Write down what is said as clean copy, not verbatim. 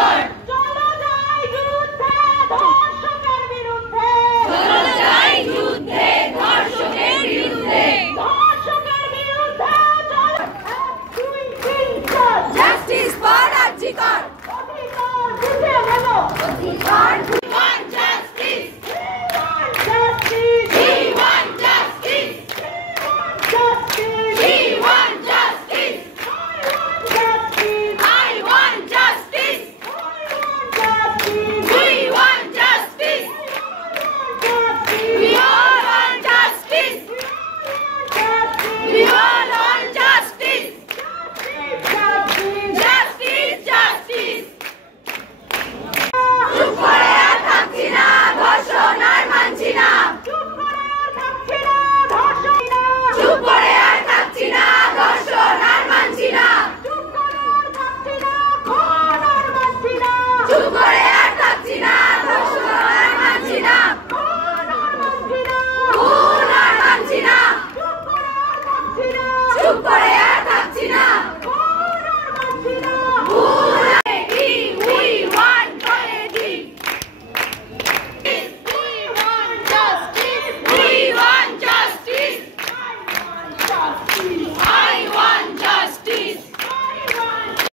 কর। চলো যাই যুদ্ধে ধর্ষকের বিরুদ্ধে। চলো যাই যুদ্ধে ধর্ষকের বিরুদ্ধে। ধর্ষকের বিরুদ্ধে চলো। 1 2 3 4 জাস্টিস ফর আরজি কর। অধিকার বুঝে নেব। অধিকার want justice. Justice We want justice. Justice We want justice. Justice I want justice. Justice We want justice. We all want justice. We all want justice. Justice, justice. চুপ করে আর থাকছি না, ধর্ষণ আর মানছি না। চুপ করে আর থাকছি না, ধর্ষণ আর মানছি না। চুপ করে আর থাকছি না, ধর্ষণ আর মানছি না। খুন আর মানছি না। চুপ করে আর থাকছি না। We want equality. We want justice.